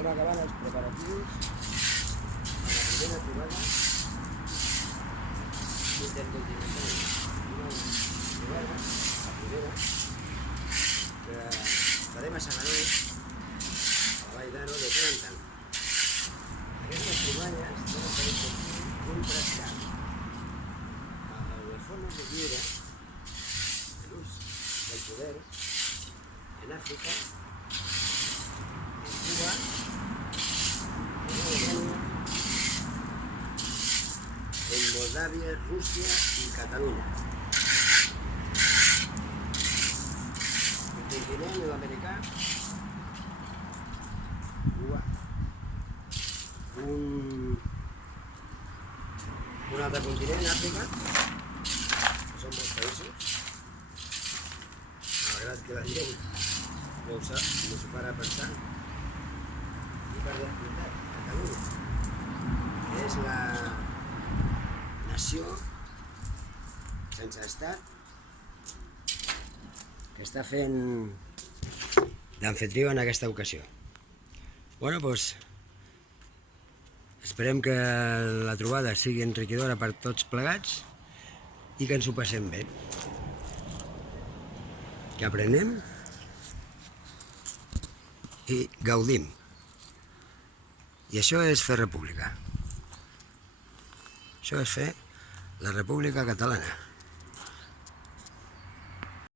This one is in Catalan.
estem acabant els preparatius a la primera trobada intercontinental. Una trobada, la primera, que farem a Sabanell, a la Vall d'Aro, de tant en tant. Aquestes troballes tenen per objectiu contrastar les formes de viure, l'ús del poder en Àfrica, en Cuba, en Alemanya, en Moldàvia, Rússia i Catalunya. El continent americà, Cuba, un altre continent, Àfrica, són molts països, malgrat que la gent no ho sap, no s'ho para a pensar. I per descomptat, Catalunya és la nació sense estat que està fent d'amfitrió en aquesta ocasió. Bueno, doncs, esperem que la trobada sigui enriquidora per tots plegats i que ens ho passem bé, que aprenem i gaudim. I això és fer república. Això és fer la República Catalana.